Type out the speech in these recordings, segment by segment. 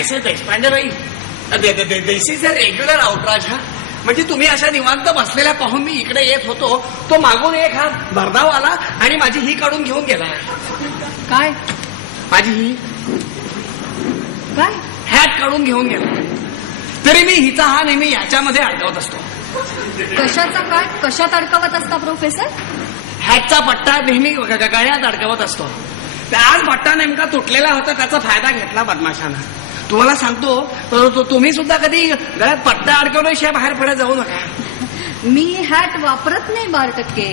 Myself एक्सपॅन्डर राहील. दिस is a regular आउटराज. हा म्हणजे तुम्ही अशा निवांत बसलेल्या पाहून मी इकडे येत होतो, तो मागून एक हा भरधाव आला आणि माझी ही काढून घेऊन गेला. काय? माझी ही काय हॅट काढून घेऊन गेला. तरी मी हिचा हा नेहमी याच्यामध्ये अडकवत असतो. कशाचा काय? कशात अडकवत असता प्रोफेसर? हॅटचा पट्टा नेहमी गळ्यात अडकवत असतो. आज पट्टा नेमका तुटलेला होता, त्याचा फायदा घेतला बदमाशानं. तुम्हाला सांगतो, तुम्ही सुद्धा कधी गळ्यात पट्टा अडकवल्याशिवाय बाहेर पडत जाऊ नका. मी हॅट वापरत नाही 12%.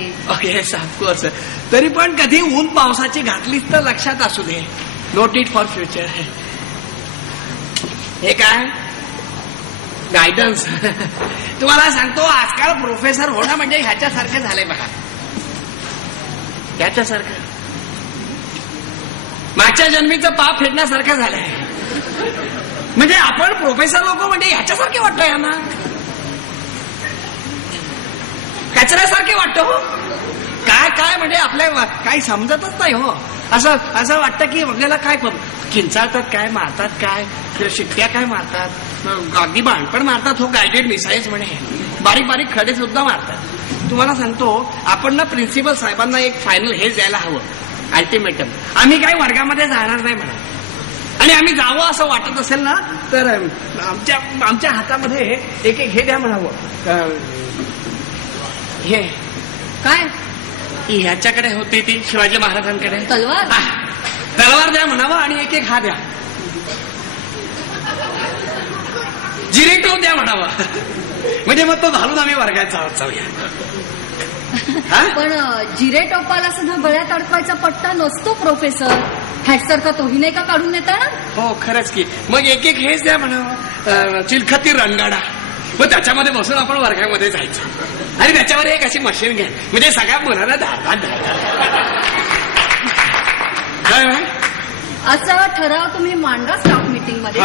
Yes of course. तरी पण कधी ऊन पावसाची घातलीच तर लक्षात असू दे. Note it for future. हे काय गायडन्स. तुम्हाला सांगतो, आजकाल प्रोफेसर होणं म्हणजे ह्याच्यासारखं झालंय बघा. ह्याच्यासारखं मागच्या जन्मीचं पाप फेडण्यासारखं झालंय. म्हणजे आपण प्रोफेसर लोक म्हणजे ह्याच्यासारखे वाटतं यांना, कचऱ्यासारखे वाटतं हो. काय काय म्हणजे आपल्या काही समजतच नाही हो. असं वाटतं की आपल्याला काय किंचाळतात, काय मारतात, काय शिट्ट्या काय मारतात, अगदी बाणपण मारतात हो. गायडेड मिसाईल्स म्हणे बारीक बारीक खडे सुद्धा मारतात. तुम्हाला सांगतो, आपण ना प्रिन्सिपल साहेबांना एक फायनल हे द्यायला हवं, अल्टिमेटम. आम्ही काही वर्गामध्ये जाणार नाही म्हणा. आणि आम्ही जावं असं वाटत असेल ना तर आमच्या हातामध्ये एक एक हे द्या म्हणावं. हे काय? ह्याच्याकडे होती ती शिवाजी महाराजांकडे तलवार. तलवार द्या म्हणावं आणि एक एक हा द्या. जिरेटो द्या म्हणावं. म्हणजे मग तो घालून आम्ही वर्गात जाऊया. पण जिरेटोपाला सुद्धा गळ्यात अडकवायचा पट्टा नसतो प्रोफेसर. हॅटसारखा तोही नाही का काढून नेता ना? हो खरंच की. मग एक एक हेच द्या म्हणावं. चिलखती रणगाडा. मग त्याच्यामध्ये बसून आपण वर्गामध्ये जायचं आणि त्याच्यावर एक अशी मशीन घ्या, म्हणजे सगळ्या मुलांना धारदार असा ठराव तुम्ही मांडा स्टाफ मीटिंग मध्ये.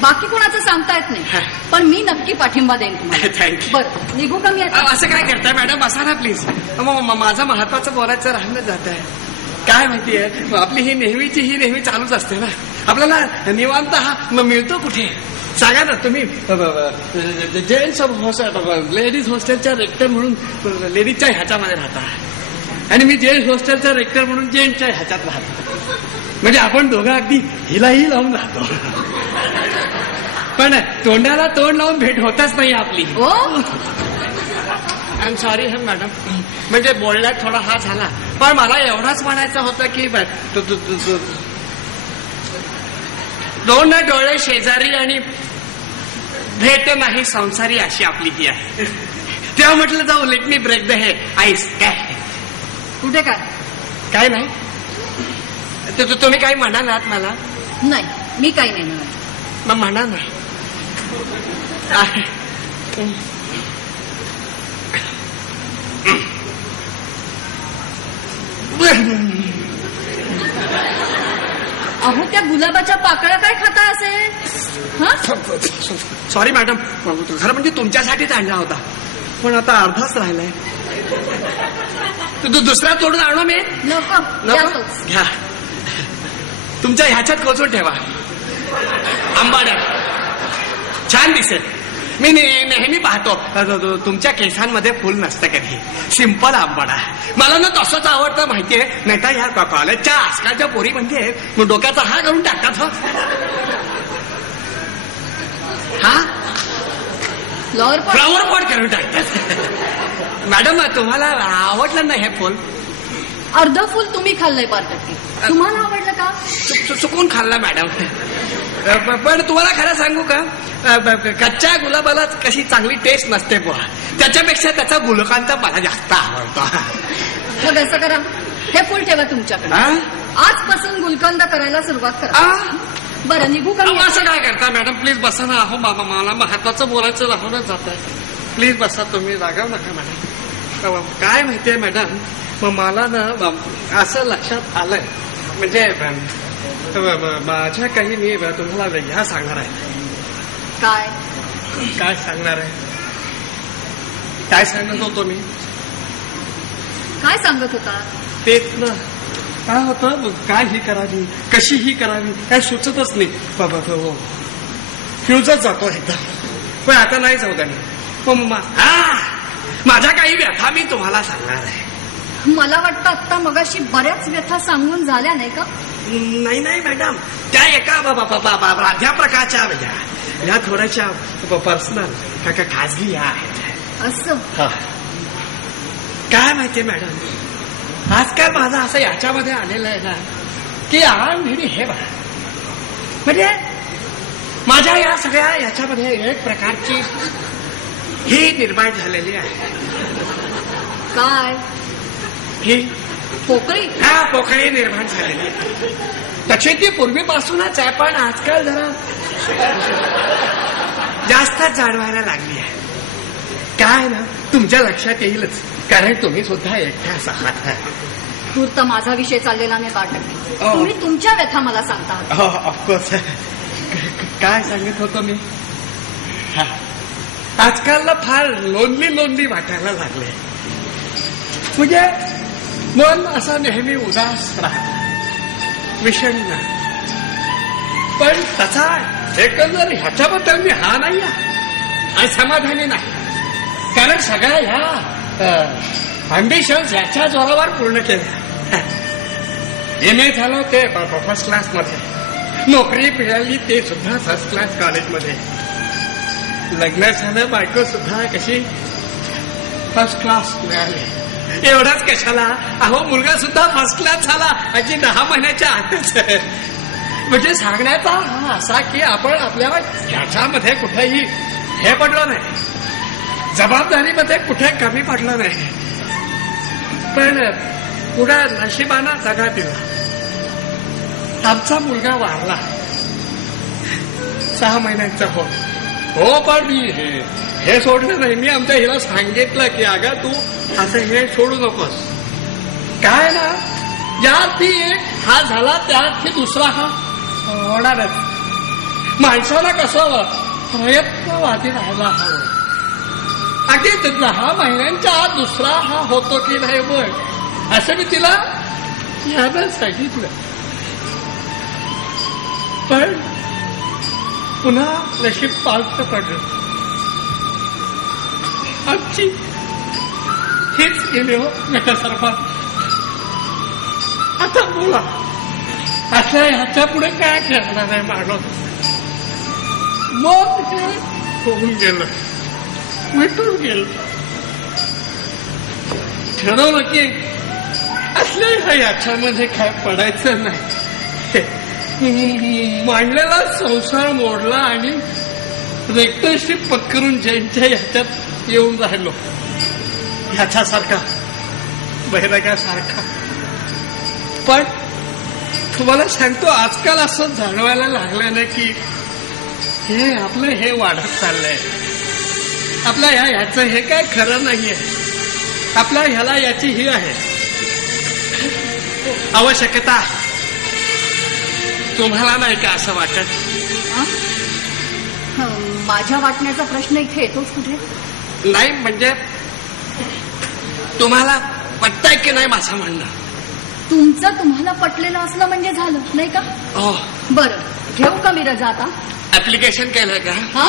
बाकी कोणाचं सांगता येत नाही, पण मी नक्की पाठिंबा देईन तुम्हाला. थँक्यू. बरं निघू का मी आता? असं काय करताय मॅडम? बसा ना प्लीज. माझं महत्वाचं बोलायचं राहणं जात आहे. काय माहितीये, आपली ही नेहमी चालूच असते ना. आपल्याला निवांत हा मिळतो कुठे सांगा ना तुम्ही. जेंट्स लेडीज हॉस्टेलच्या रेक्टर म्हणून लेडीजच्या ह्याच्यामध्ये राहता आणि मी जेंट्स हॉस्टेलचा रेक्टर म्हणून जेंट्सच्या ह्याच्यात राहतो. म्हणजे आपण दोघं अगदी हिलाही लावून राहतो, पण तोंडाला तोंड लावून भेट होतच नाही आपली. आय एम सॉरी हा मॅडम, म्हणजे बोलण्यात थोडा हा झाला. पण मला एवढाच म्हणायचं होतं की दोन डोळे शेजारी आणि भेट नाही संसारी, अशी आपली ही आहे. तेव्हा म्हटलं जाऊ लेट मी ब्रेक द हे आईस. काय कुठे काय काय नाही. तुम्ही काही म्हणालात मला? नाही मी काही नाही म्हणत. मग म्हणा ना. अहो त्या गुलाबाच्या पाकळ्या काय खाता असे? सॉरी मॅडम, खरं म्हणजे तुमच्यासाठीच आणला होता, पण आता अर्धाच राहिलाय. दुसरा तोडून आणू मी? नको घ्या. तुमच्या ह्याच्यात कोचून ठेवा आंबाड्यात, छान दिसेल. मी नेहमी पाहतो तुमच्या केसांमध्ये फुल नसतं कधी, सिंपल आंबाडा. मला ना तसंच आवडतं माहितीये. नाही तर ह्या कॉलेजच्या आजकालच्या पोरी म्हणजे डोक्याचा हा करून टाकतात. हा फ्लॉवर पॉट करून टाकतात. मॅडम तुम्हाला आवडलं ना हे फुल? अर्ध फुल तुम्ही खाल्लंय 12%. तुम्हाला आवडलं का? चुकून खाल्ला मॅडम. पण तुम्हाला खरं सांगू का, कच्च्या गुलाबाला कशी चांगली टेस्ट नसते बुवा, त्याच्यापेक्षा त्याचा गुलकांचा मला जास्त आवडतो. मग असं करा, हे फुल ठेवा तुमच्याकडे. आजपासून गुलकंद करायला सुरुवात करा. बरं निघू का? असं काय करता मॅडम? प्लीज बसा ना. अहो मला महत्वाचं बोलायचं राहूनच जात आहे. प्लीज बसा, तुम्ही रागावू नका मॅडम. काय माहितीये मॅडम, मग मला ना असं लक्षात आलंय, म्हणजे माझ्या काही मी तुम्हाला ह्या सांगणार आहे. काय सांगणार आहे? काय सांगत होतो मी? काय सांगत होता? तेच ना. काय होतं, काय ही करावी, कशी ही करावी, काय सुचतच नाही. फ्यूजच जातो एकदम. पण आता नाही जाऊ द्या. माझ्या काही व्यथा मी तुम्हाला सांगणार आहे. मला वाटतं आता मगाशी बऱ्याच व्यथा सांगून झाल्या नाही का? नाही नाही मॅडम, त्या एका प्राध्यापकाच्या या थोड्याशा पर्सनल खाजगी या आहेत. असं काय माहितीये मॅडम, आज काय माझं असं याच्यामध्ये आलेलं आहे ना की हे बघा, म्हणजे माझ्या या सगळ्या याच्यामध्ये एक प्रकारची ही निर्माण झालेली आहे. काय? ही पोकळी? पोकळी निर्माण झालेली आहे. तशी ती पूर्वीपासूनच आहे, पण आजकाल जरा जास्तच जाणवायला लागली आहे. काय ना तुमच्या लक्षात येईलच, कारण तुम्ही सुद्धा एकट्याच आहात. तूर्त माझा विषय चाललेला नाही बाटक. तुम्ही तुमच्या व्यथा मला सांगता. ऑफकोर्स. काय सांगत होतो मी? आजकालला फार लोनली वाटायला लागले. म्हणजे मन असं नेहमी उदास राहत, विषण्ण. पण तसा एकंदर ह्याच्याबद्दल मी नाही आणि समाधानी नाही. कारण सगळ्या ह्या अम्बिशन्स ह्याच्या जोरावर पूर्ण केल्या. MA झालं ते फर्स्ट क्लास मध्ये, नोकरी मिळाली ते सुद्धा फर्स्ट क्लास कॉलेजमध्ये, लग्न झालं बायको सुद्धा कशी फर्स्ट क्लास मिळाली. एवढाच कशाला, अहो मुलगा सुद्धा फर्स्ट क्लास झाला अगदी 10 महिन्याच्या आतच. म्हणजे सांगण्याचा हा असा की आपण आपल्या ह्याच्यामध्ये कुठेही हे पडलो नाही, जबाबदारीमध्ये कुठे कमी पडलो नाही. पण पुढे नशिबानं दगा दिला. आमचा मुलगा वारला 6 महिन्यांचा हो. पण मी हे सोडलं नाही. मी आमच्या हिला सांगितलं की अगं तू असं हे सोडू नकोस. काय ना, ज्यात ती एक हा झाला त्यात ती दुसरा हा होणारच. माणसाला कसं प्रयत्नवादी राहायला हवं. अगदी 10 महिन्यांच्या आत दुसरा हा होतो की नाही बघ, असं मी तिला यानं सांगितलं. पण पुन्हा नशीब पालत पडलं. आमची हेच गेले हो मेटासारखा. आता बोला, आता ह्याच्या पुढे काय करणार आहे माणूस? मग हे होऊन गेलं, मिटून गेलं. ठरवलं की असले याच्यामध्ये काय पडायचं नाही. मांडलेला संसार मोडला आणि रेक्टरशी पत्करून ज्यांच्या ह्याच्यात येऊन राहिलो, ह्याच्यासारखा बहिरगासारखा. पण तुम्हाला सांगतो, आजकाल असं जाणवायला लागलं ना की हे आपलं हे वाढत चाललंय. आपल्या ह्याचं हे काय खरं नाहीये. आपल्या ह्याला याची ही आहे आवश्यकता. तुम्हाला नाही का असं वाटत? माझ्या वाटण्याचा प्रश्न इथे येतोच कुठे? नाही म्हणजे तुम्हाला पटतंय की नाही माझं म्हणणं? तुमचं तुम्हाला पटलेलं असलं म्हणजे झालं नाही का? बरं, घेऊ का मी रजा आता? ऍप्लिकेशन केलंय का? हा